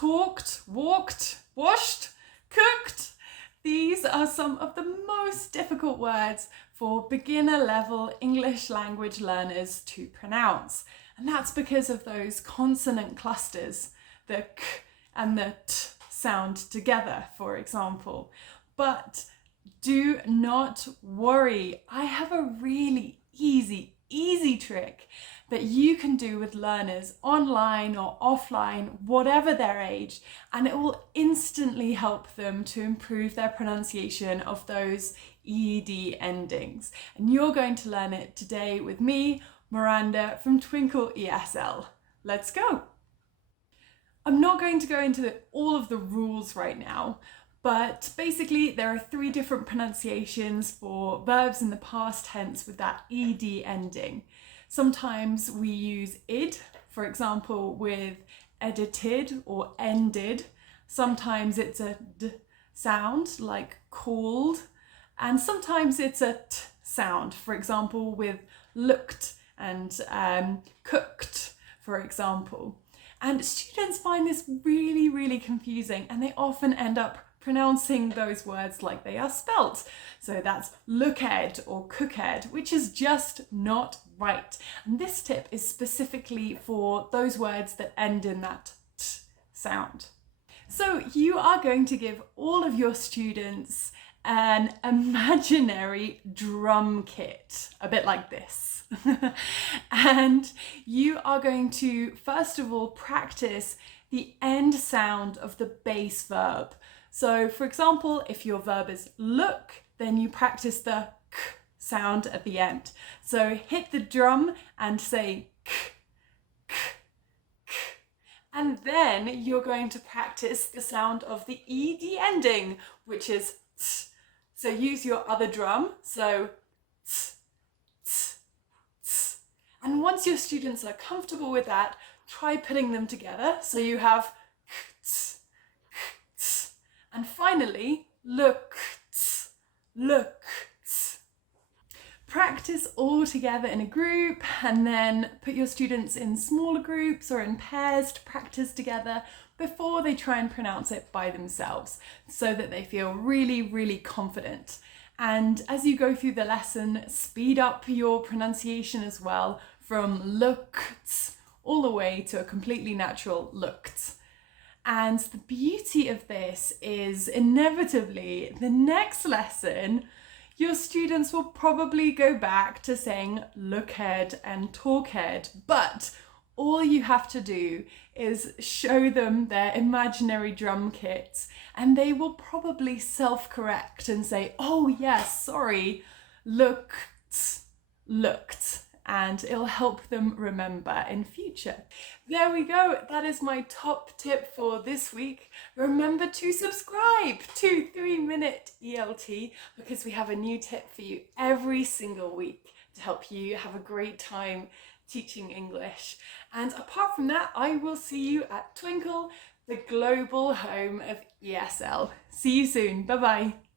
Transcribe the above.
talked, walked, washed, cooked. These are some of the most difficult words for beginner level English language learners to pronounce. And that's because of those consonant clusters, the k and the t sound together, for example. But do not worry. I have a really easy trick that you can do with learners online or offline, whatever their age, and it will instantly help them to improve their pronunciation of those ED endings. And you're going to learn it today with me, Miranda from Twinkle ESL. Let's go. I'm not going to go into all of the rules right now, but basically there are 3 different pronunciations for verbs in the past tense with that ed ending. Sometimes we use id, for example, with edited or ended. Sometimes it's a d sound, like called, and sometimes it's a t sound, for example, with looked and cooked, for example. And students find this really confusing, and they often end up pronouncing those words like they are spelt. So that's looked or cooked, which is just not right. And this tip is specifically for those words that end in that t sound. So you are going to give all of your students an imaginary drum kit, a bit like this. And you are going to, first of all, practice the end sound of the base verb. So for example, if your verb is look, then you practice the k sound at the end. So hit the drum and say k, k, k. And then you're going to practice the sound of the ed ending, which is t. So use your other drum, so t, t, t. And once your students are comfortable with that, try putting them together. So you have k, t, k, t. And finally, looked, looked. Practice all together in a group, and then put your students in smaller groups or in pairs to practice together before they try and pronounce it by themselves, so that they feel really confident. And as you go through the lesson, speed up your pronunciation as well, from looked all the way to a completely natural looked. And the beauty of this is inevitably the next lesson, your students will probably go back to saying looked and talked, but all you have to do is show them their imaginary drum kits, and they will probably self-correct and say, oh yes, sorry, looked, and it'll help them remember in future. There we go. That is my top tip for this week. Remember to subscribe to 3-Minute ELT, because we have a new tip for you every single week to help you have a great time teaching English. And apart from that, I will see you at Twinkle, the global home of ESL. See you soon. Bye bye.